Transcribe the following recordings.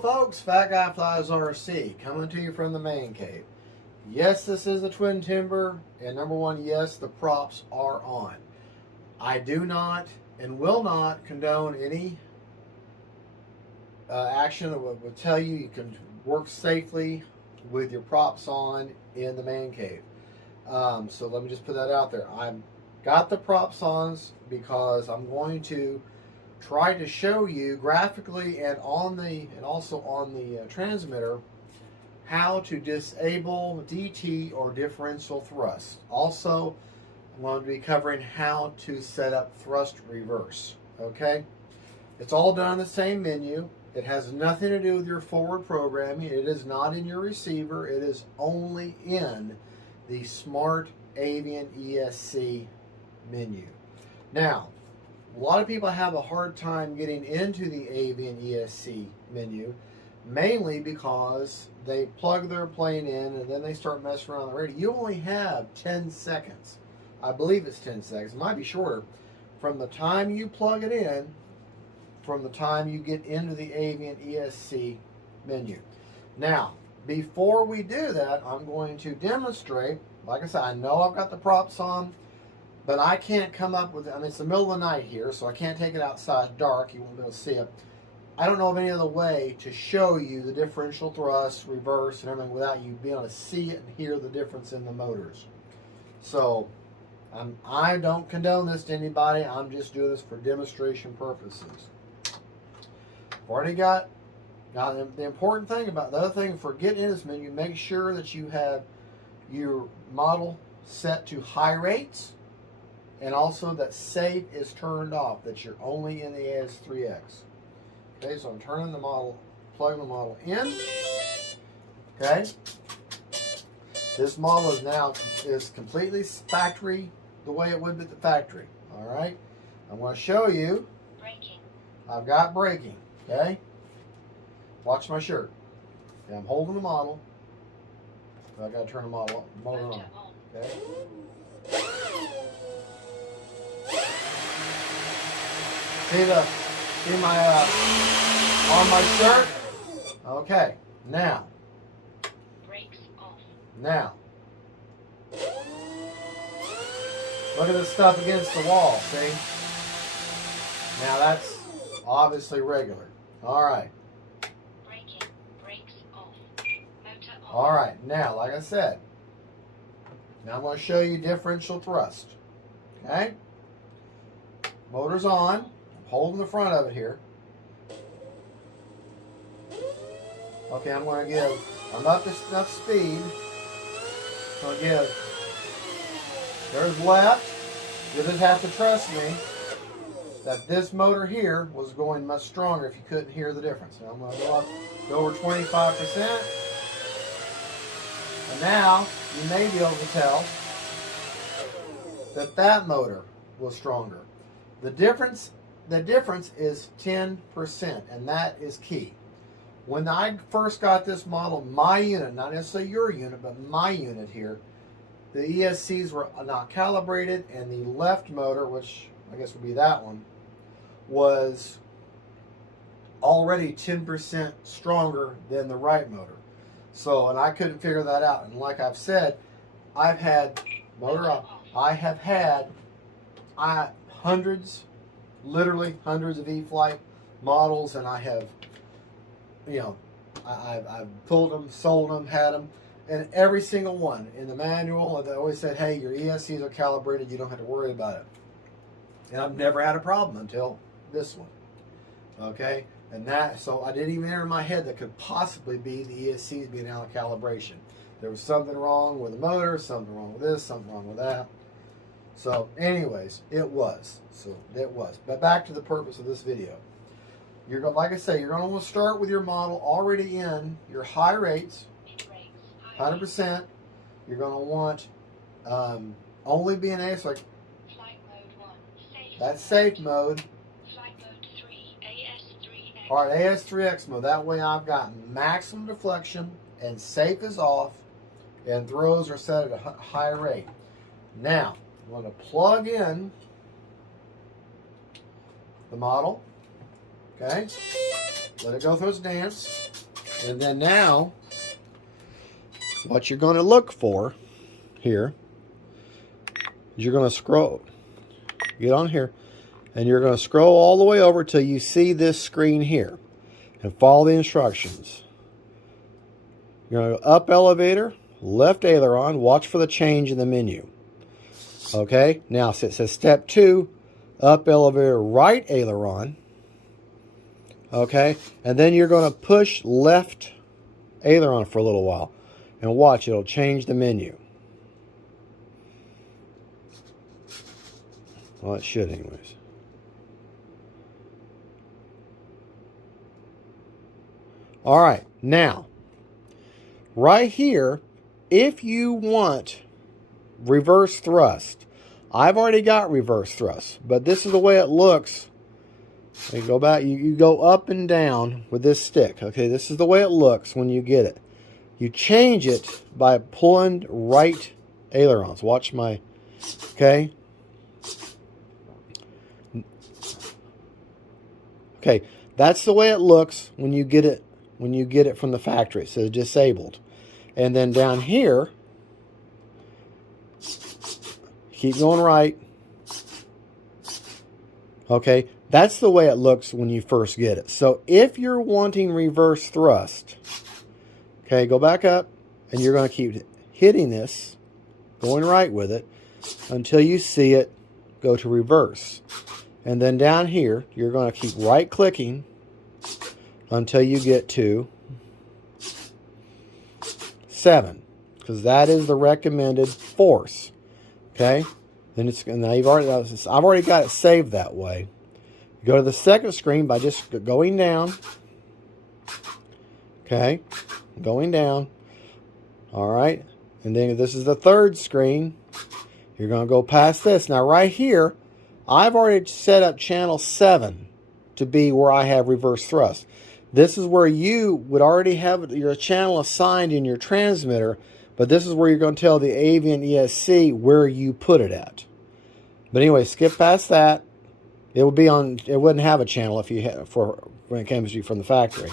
Hello folks, Fat Guy Flies RC coming to you from the man cave. Yes, this is a twin timber, and number one, yes, the props are on. I do not and will not condone any action that would tell you can work safely with your props on in the man cave. So let me just put that out there. I've got the props on because I'm going to try to show you graphically and also on the transmitter how to disable DT or differential thrust. Also, I'm going to be covering how to set up thrust reverse. Okay, it's all done on the same menu. It has nothing to do with your forward programming. It is not in your receiver. It is only in the Smart Avian ESC menu. Now, a lot of people have a hard time getting into the Avian ESC menu, mainly because they plug their plane in and then they start messing around the radio. You only have 10 seconds. I believe it's 10 seconds. It might be shorter. From the time you plug it in, from the time you get into the Avian ESC menu. Now, before we do that, I'm going to demonstrate. Like I said, I know I've got the props on, but I can't come up with, it's the middle of the night here, so I can't take it outside dark. You won't be able to see it. I don't know of any other way to show you the differential thrust, reverse, and everything without you being able to see it and hear the difference in the motors. So, I don't condone this to anybody. I'm just doing this for demonstration purposes. I've already got, now the important thing about, the other thing for getting in this menu, make sure that you have your model set to high rates, and also that safe is turned off, that you're only in the AS3X. Okay, so I'm turning the model, plugging the model in. Okay, this model is completely factory, the way it would be at the factory. All right, I'm going to show you. Braking. I've got braking. Okay, watch my shirt. Okay, I'm holding the model. I've got to turn the motor on. Okay. See my on my shirt? Okay, now. Brakes off. Now. Look at this stuff against the wall, see? Now that's obviously regular. Alright. Braking. Brakes off. Motor off. Alright, now like I said, now I'm going to show you differential thrust. Okay? Motor's on. Holding the front of it here. Okay, I'm going to give, I'm up to enough speed. I'm going to give, there's left. You just have to trust me that this motor here was going much stronger if you couldn't hear the difference. Now I'm going to go up to over 25%. And now you may be able to tell that that motor was stronger. The difference is 10%, and that is key. When I first got this model, my unit, not necessarily your unit, but my unit here, the ESCs were not calibrated, and the left motor, which I guess would be that one, was already 10% stronger than the right motor. So, and I couldn't figure that out. And like I've said, I've had motor off. I have had literally hundreds of E-Flite models, and I have, I've pulled them, sold them, had them, and every single one in the manual, they always said, hey, your ESCs are calibrated, you don't have to worry about it. And I've never had a problem until this one. Okay, and so I didn't even enter in my head that could possibly be the ESCs being out of calibration. There was something wrong with the motor, something wrong with this, something wrong with that. So anyways, it was. But back to the purpose of this video. You're going, like I say, you're going to want to start with your model already in your high rates, 100%. You're going to want only be in AS, like that's safe mode. Flight mode 3, AS3X. All right, AS3X mode. That way I've got maximum deflection and safe is off, and throws are set at a high rate. Now, I'm going to plug in the model. Okay? let it go through its dance. And then now, what you're going to look for here is you're going to scroll. Get on here. And you're going to scroll all the way over till you see this screen here. And follow the instructions. You're going to go up elevator, left aileron, watch for the change in the menu. Okay, now it says step 2, up elevator, right aileron. Okay, and then you're going to push left aileron for a little while. And watch, it'll change the menu. Well, it should anyways. All right, now, right here, if you want reverse thrust, I've already got reverse thrust, but this is the way it looks. You go back, you go up and down with this stick. Okay, this is the way it looks when you get it. You change it by pulling right ailerons. Watch my, okay? Okay, that's the way it looks when you get it from the factory. It says disabled. And then down here, keep going right. Okay, that's the way it looks when you first get it. So if you're wanting reverse thrust, okay, go back up, and you're going to keep hitting this, going right with it, until you see it go to reverse. And then down here, you're going to keep right-clicking until you get to 7, because that is the recommended force. Okay, then I've already got it saved that way. You go to the second screen by just going down. Okay, going down. All right, and then this is the third screen. You're going to go past this. Now right here, I've already set up channel 7 to be where I have reverse thrust. This is where you would already have your channel assigned in your transmitter, but this is where you're going to tell the Avian ESC where you put it at. But anyway, skip past that. It would be on. It wouldn't have a channel if you had when it comes to you from the factory.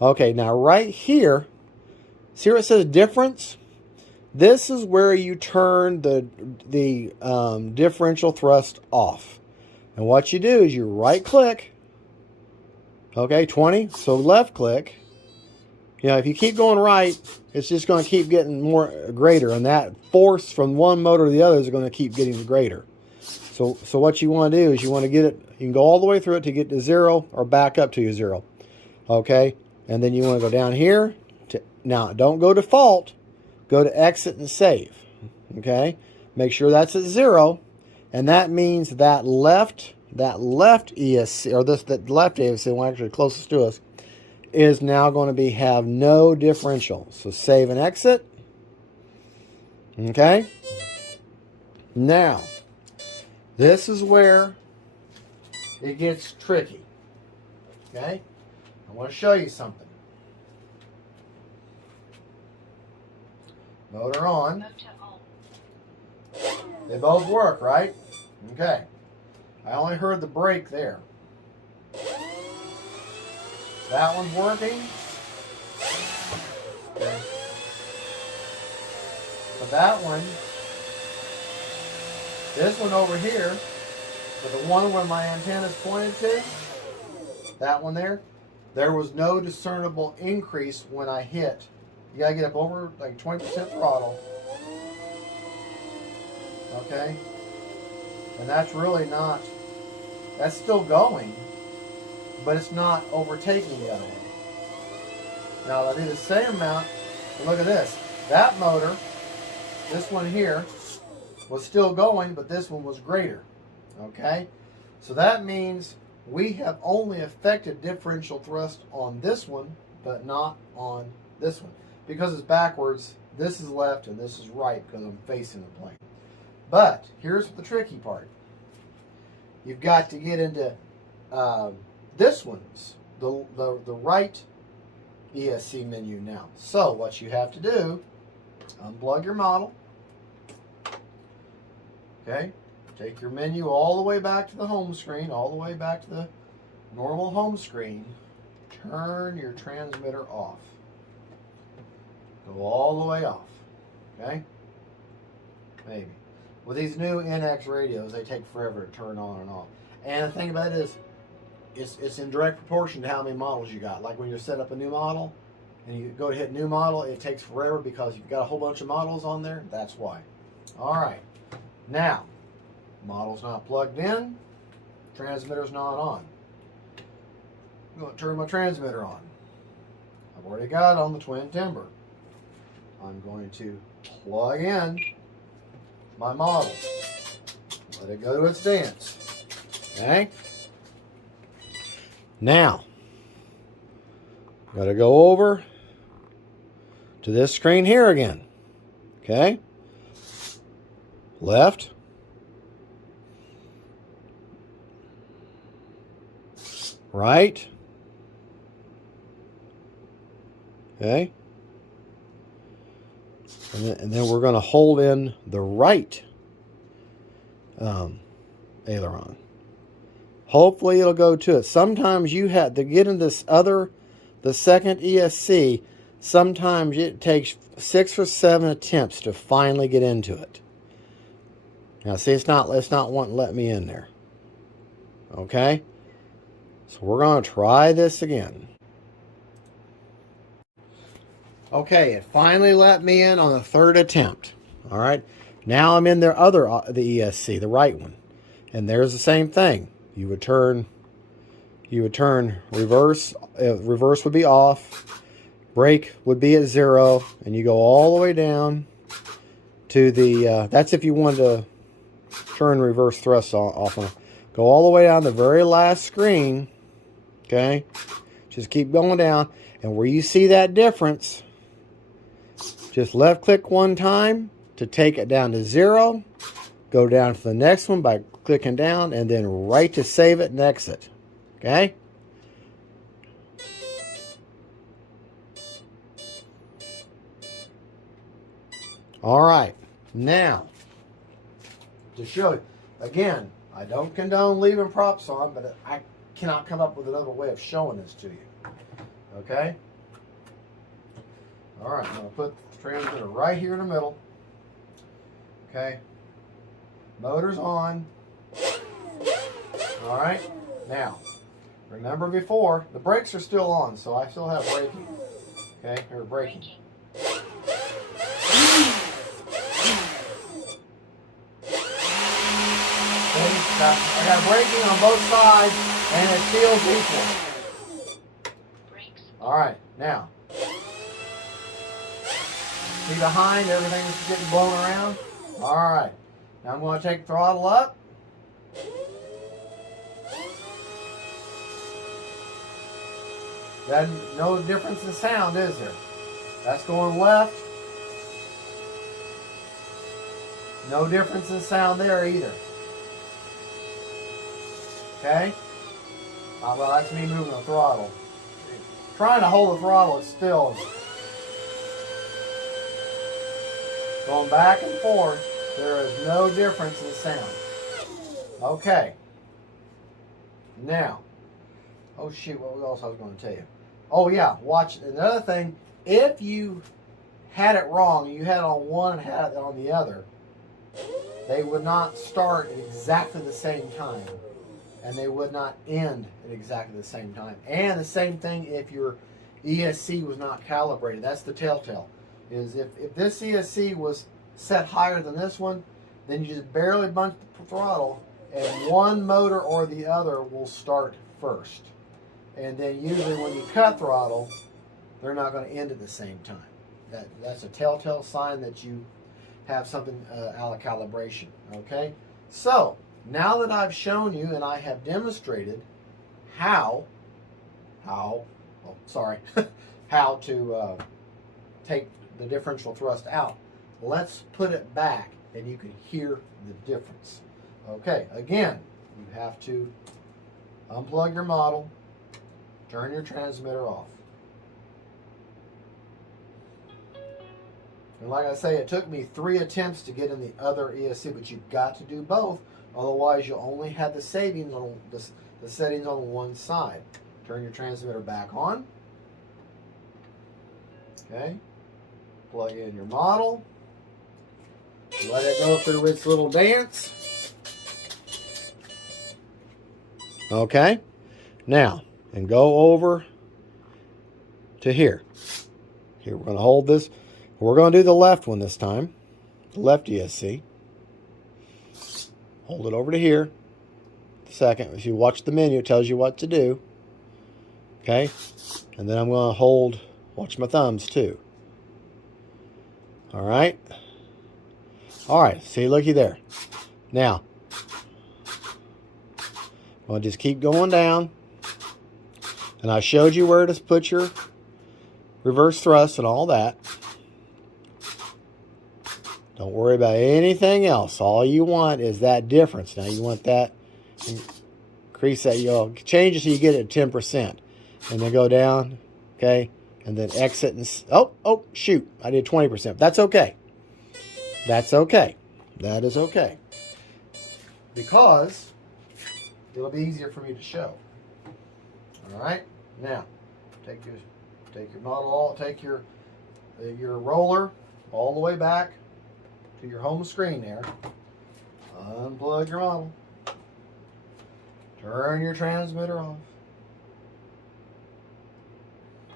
Okay, now right here, see where it says difference? This is where you turn the differential thrust off. And what you do is you right click. Okay, 20. So left click. You know, if you keep going right, it's just going to keep getting greater, and that force from one motor to the other is going to keep getting greater. So what you want to do is you want to get it. You can go all the way through it to get to 0 or back up to your 0. Okay, and then you want to go down here. Now, don't go default. Go to exit and save. Okay, make sure that's at 0, and that means that left ESC, or that left ESC, one actually closest to us, is now going to have no differential. So save and exit. Okay. Now, this is where it gets tricky. Okay, I want to show you something. Motor on. They both work, right? Okay. I only heard the brake there. That one's working. Okay. So that one, this one over here, but the one where my antenna's pointed to, that one there was no discernible increase when I hit. You gotta get up over like 20% throttle. Okay? And that's really not, that's still going, but it's not overtaking the other one. Now I do the same amount, and look at this. That motor, this one here, was still going, but this one was greater. Okay? So that means we have only affected differential thrust on this one, but not on this one. Because it's backwards, this is left and this is right because I'm facing the plane. But here's the tricky part. You've got to get into this one's, the right ESC menu now. So what you have to do, unplug your model. Okay, take your menu all the way back to the home screen, all the way back to the normal home screen. turn your transmitter off. Go all the way off. Okay? Maybe. With these new NX radios, they take forever to turn on and off. And the thing about it is, it's in direct proportion to how many models you got. Like when you set up a new model, and you go to hit new model, it takes forever because you've got a whole bunch of models on there. That's why. All right. Now, model's not plugged in. Transmitter's not on. I'm going to turn my transmitter on. I've already got it on the Twin Timber. I'm going to plug in my model. Let it go to its dance. Okay? Now, got to go over to this screen here again. Okay? Left. Right. Okay? And then we're going to hold in the right aileron. Hopefully it'll go to it. Sometimes you have to get in this other, the second ESC, sometimes it takes 6 or 7 attempts to finally get into it. Now see, it's not wanting to let me in there. Okay? So we're going to try this again. Okay, it finally let me in on the 3rd attempt. All right. Now I'm in the ESC, the right one. And there's the same thing. You would turn reverse. Reverse would be off. Brake would be at 0. And you go all the way down to the, that's if you wanted to turn reverse thrust off. Go all the way down the very last screen. Okay. Just keep going down. And where you see that difference, just left click one time to take it down to 0. Go down to the next one by clicking down, and then right to save it and exit. Okay? All right. Now, to show you, again, I don't condone leaving props on, but I cannot come up with another way of showing this to you. Okay? All right, I'm going to put the transmitter right here in the middle. Okay? Motor's on. All right? Now, remember before, the brakes are still on, so I still have braking. Okay? Or braking. I got braking on both sides, and it feels equal. All right, now. See behind, everything's getting blown around? All right. Now I'm going to take throttle up. There's no difference in sound, is there? That's going left. No difference in sound there either. Okay? Well, that's me moving the throttle. Trying to hold the throttle is still going back and forth. There is no difference in sound. Okay. Now. Oh shoot, what else I was going to tell you? Oh yeah, watch. Another thing, if you had it wrong, you had it on one and had it on the other, they would not start at exactly the same time. And they would not end at exactly the same time. And the same thing if your ESC was not calibrated. That's the telltale. Is if this ESC was set higher than this one, then you just barely bunch the throttle and one motor or the other will start first. And then usually when you cut throttle, they're not going to end at the same time. That's a telltale sign that you have something out of calibration. Okay? So, now that I've shown you and I have demonstrated how to take the differential thrust out, let's put it back and you can hear the difference. Okay, again, you have to unplug your model, turn your transmitter off. And like I say, it took me 3 attempts to get in the other ESC, but you've got to do both. Otherwise, you'll only have the settings on one side. Turn your transmitter back on. Okay. Plug in your model. Let it go through its little dance. Okay. Now, and go over to here. Here, we're going to hold this. We're going to do the left one this time. The left ESC. Hold it over to here. Second, if you watch the menu, it tells you what to do. Okay. And then I'm going to hold, watch my thumbs too. All right. All right. See, looky there. Now, I'll just keep going down. And I showed you where to put your reverse thrust and all that. Don't worry about anything else. All you want is that difference. Now you want that, increase that. You'll change it so you get it at 10%. And then go down, okay? And then exit and, oh, shoot. I did 20%. That's okay. That's okay. That is okay. Because it'll be easier for me to show. All right? Now, take your model, take your roller all the way back to your home screen there. Unplug your model. Turn your transmitter off.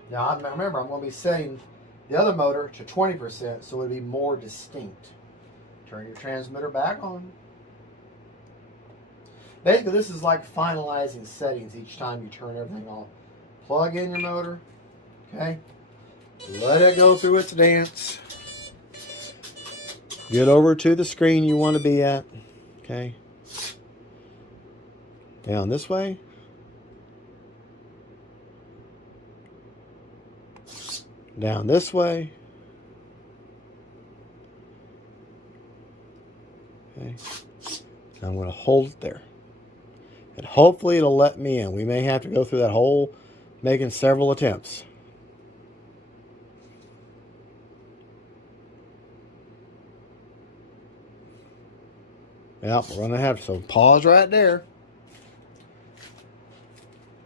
Now, remember, I'm going to be setting the other motor to 20% so it'll be more distinct. Turn your transmitter back on. Basically, this is like finalizing settings each time you turn everything off. Plug in your motor. Okay. Let it go through its dance. Get over to the screen you want to be at. Okay. Down this way. Down this way. Okay. I'm going to hold it there. And hopefully it'll let me in. We may have to go through that whole making several attempts. Yep, we're going to have to. So pause right there.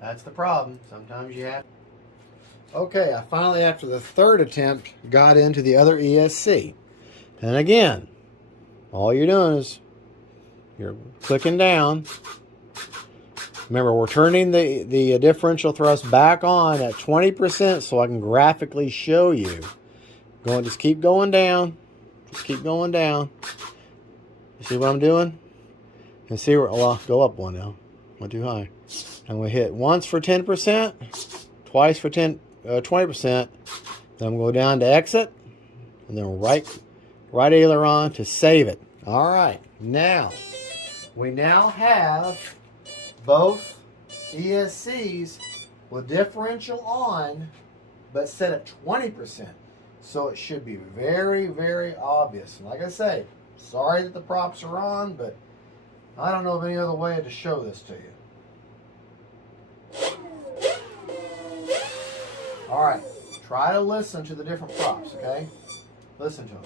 That's the problem. Sometimes you have. Okay, I finally, after the third attempt, got into the other ESC. And again, all you're doing is you're clicking down. Remember, we're turning the differential thrust back on at 20% so I can graphically show you. Just keep going down. Just keep going down. You see what I'm doing? And see where, well, I'll go up one now. Went too high. I'm going to hit once for 10%, twice for 20%. Then I'm going to go down to exit, and then right aileron to save it. All right. Now, we now have both ESCs with differential on, but set at 20%. So it should be very, very obvious. And like I say, sorry that the props are on, but I don't know of any other way to show this to you. All right, try to listen to the different props, okay? Listen to them.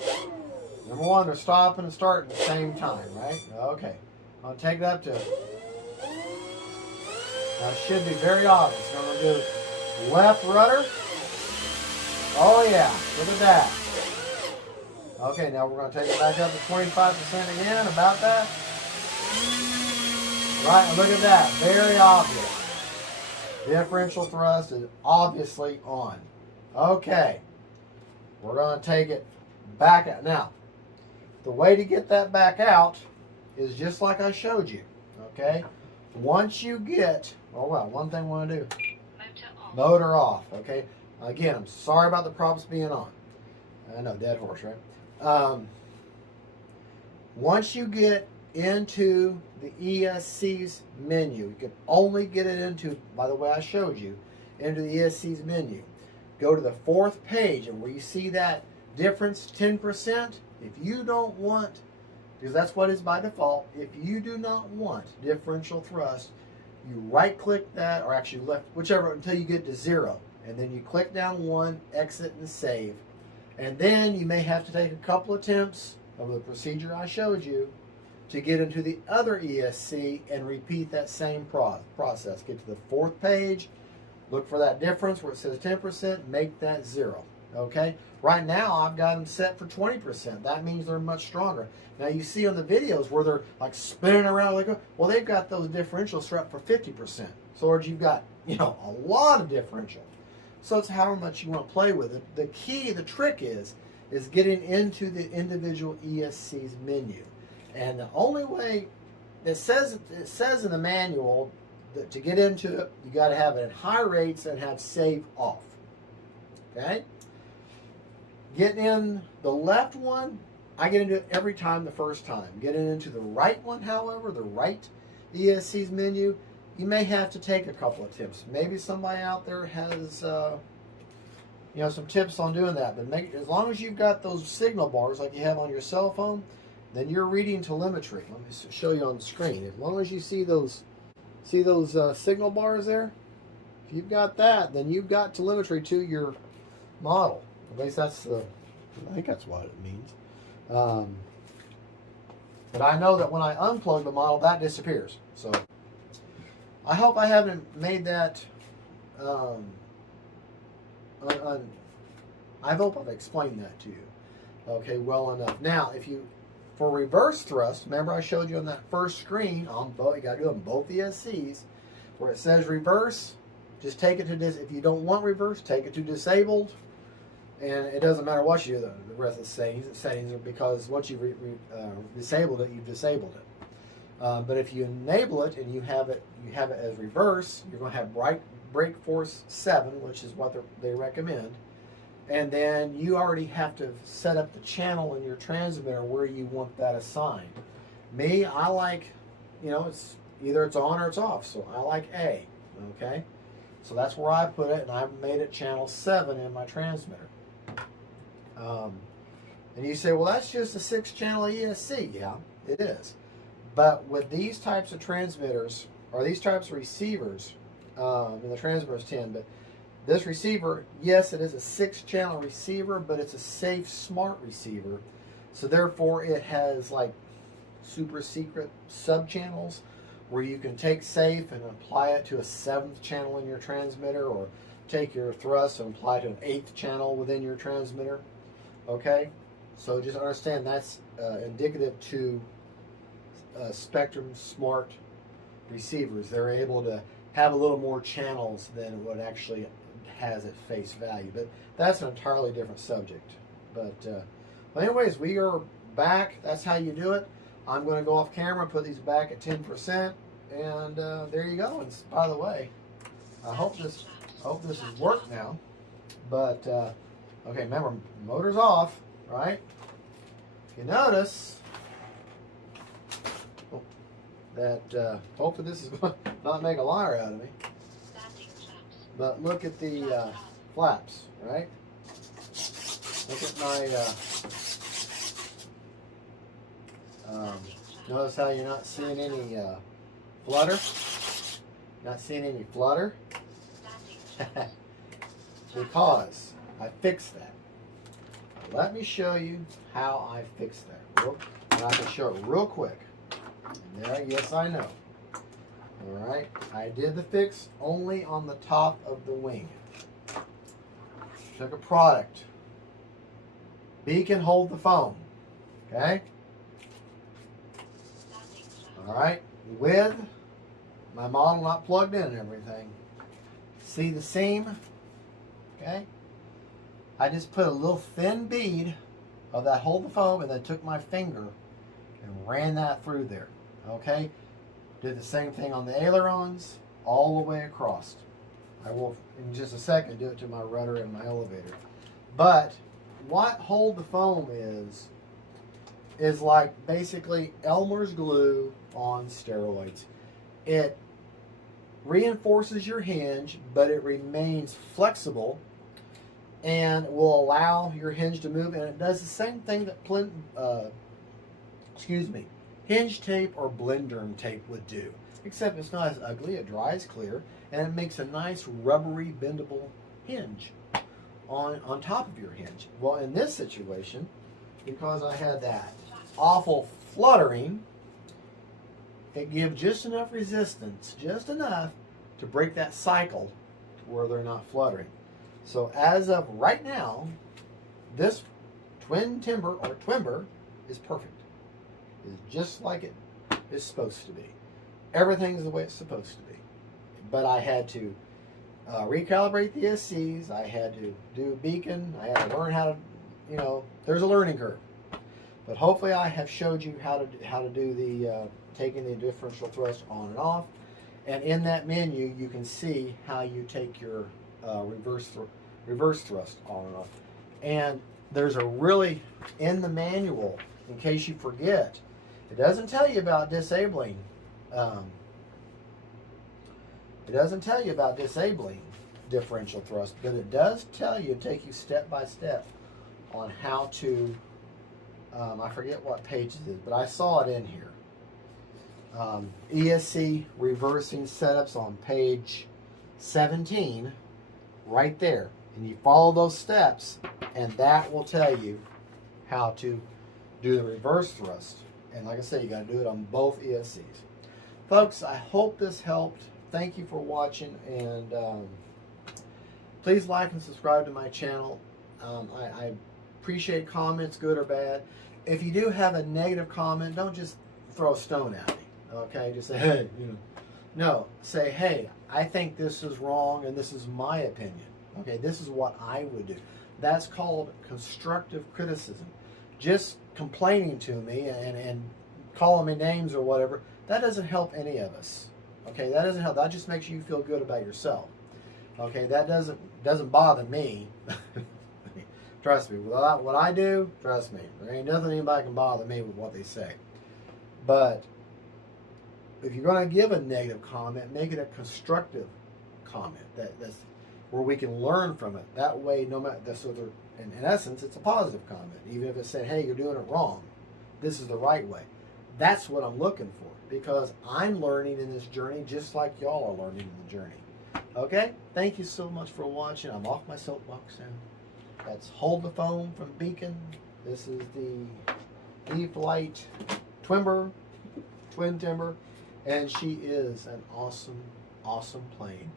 Number one, they're stopping and starting at the same time, right? Okay, I'll take that to. Now it should be very obvious. Now I'm going to do left rudder. Oh yeah, look at that. Okay, now we're going to take it back up to 25% again, about that. Right, and look at that, very obvious. Differential thrust is obviously on. Okay, we're going to take it back out. Now, the way to get that back out is just like I showed you, okay? Once you get, oh well, one thing I want to do. Motor off, okay? Again, I'm sorry about the props being on. I know, dead horse, right? Once you get into the ESC's menu, you can only get it into, by the way I showed you, into the ESC's menu. Go to the fourth page, and where you see that difference 10%, if you don't want, because that's what is by default, if you do not want differential thrust, you right click that, or actually left, whichever, until you get to 0. And then you click down one, exit and save. And then you may have to take a couple attempts of the procedure I showed you to get into the other ESC and repeat that same process. Get to the fourth page, Look for that difference where it says 10%, make that 0. Okay? Right now, I've got them set for 20%. That means they're much stronger. Now, you see on the videos where they're like spinning around, like, well, they've got those differentials set for 50%. So you've got, you know, a lot of differential. So it's how much you want to play with it. The key, the trick is getting into the individual ESC's menu. And the only way, it says in the manual that to get into it, you got to have it at high rates and have save off. Okay? Getting in the left one, I get into it every time the first time. Getting into the right one, however, the right ESC's menu, you may have to take a couple of tips. Maybe somebody out there has you know, some tips on doing that. But as long as you've got those signal bars like you have on your cell phone, then you're reading telemetry. Let me show you on the screen. As long as you see those signal bars there, if you've got that, then you've got telemetry to your model. At least I think that's what it means. But I know that when I unplug the model, that disappears. So I hope I haven't made that. I hope I've explained that to you. Okay, well enough. Now, for reverse thrust, remember I showed you on that first screen on both. You got to do it on both ESCs, where it says reverse. Just take it to if you don't want reverse, take it to disabled. And it doesn't matter what you do, the rest of the settings are because once you disabled it, you've disabled it. But if you enable it and you have it as reverse, you're going to have brake force 7, which is what they recommend. And then you already have to set up the channel in your transmitter where you want that assigned. Me, I like, you know, it's either it's on or it's off. So I like A. Okay, so that's where I put it, and I've made it channel 7 in my transmitter. And you say, well, that's just a 6-channel ESC. Yeah, it is. But with these types of transmitters, or these types of receivers, and the transmitter is 10, but this receiver, yes, it is a 6-channel receiver, but it's a safe, smart receiver. So therefore, it has like super secret sub-channels where you can take safe and apply it to a 7th channel in your transmitter, or take your thrust and apply it to an 8th channel within your transmitter. Okay, so just understand that's indicative to Spectrum Smart receivers. They're able to have a little more channels than what actually has at face value, but that's an entirely different subject. But anyways, we are back. That's how you do it. I'm going to go off camera, put these back at 10%, and there you go. And by the way, I hope this has worked now. But okay, remember, motor's off, right? If you notice that hopefully this is going to not make a liar out of me. But look at the flaps, right? Look at my notice how you're not seeing any flutter? Not seeing any flutter? Because I fixed that. Let me show you how I fixed that. And I can show it real quick. And there, yes, I know. Alright, I did the fix only on the top of the wing. Took a product. B can hold the phone. Okay? Alright, with my model not plugged in and everything. See the seam? Okay? I just put a little thin bead of that hold the foam and then took my finger and ran that through there. Okay? Did the same thing on the ailerons all the way across. I will, in just a second, do it to my rudder and my elevator. But what hold the foam is like basically Elmer's glue on steroids. It reinforces your hinge, but it remains flexible and will allow your hinge to move, and it does the same thing that hinge tape or Blenderm tape would do, except it's not as ugly. It dries clear, and it makes a nice rubbery bendable hinge on top of your hinge. Well, in this situation, because I had that awful fluttering, it gives just enough resistance, just enough to break that cycle where they're not fluttering. So as of right now, this twin timber or twimber is perfect. It's just like it is supposed to be. Everything's the way it's supposed to be. But I had to recalibrate the SCs. I had to do a beacon. I had to learn how to, you know, there's a learning curve. But hopefully I have showed you how to do the taking the differential thrust on and off. And in that menu, you can see how you take your reverse thrust on and off. And there's a really, in the manual, in case you forget, it doesn't tell you about disabling. It doesn't tell you about disabling differential thrust, but it does tell you, take you step by step on how to, I forget what page it is, but I saw it in here. ESC reversing setups on page 17, right there. And you follow those steps, and that will tell you how to do the reverse thrust. And like I said, you got to do it on both ESCs. Folks, I hope this helped. Thank you for watching, and please like and subscribe to my channel. I appreciate comments, good or bad. If you do have a negative comment, don't just throw a stone at me. Okay, just say, hey, you know. No, say, hey, I think this is wrong, and this is my opinion. Okay, this is what I would do. That's called constructive criticism. Just complaining to me and calling me names or whatever, that doesn't help any of us. Okay, that doesn't help. That just makes you feel good about yourself. Okay, that doesn't bother me. Trust me, what I do, trust me, there ain't nothing anybody can bother me with what they say. But if you're going to give a negative comment, make it a constructive comment. That's where we can learn from it. That way, no matter in essence, it's a positive comment. Even if it's saying, hey, you're doing it wrong, this is the right way. That's what I'm looking for, because I'm learning in this journey just like y'all are learning in the journey. Okay? Thank you so much for watching. I'm off my soapbox now. That's Hold the Phone from Beacon. This is the E-Flite Twin Timber, and she is an awesome, awesome plane.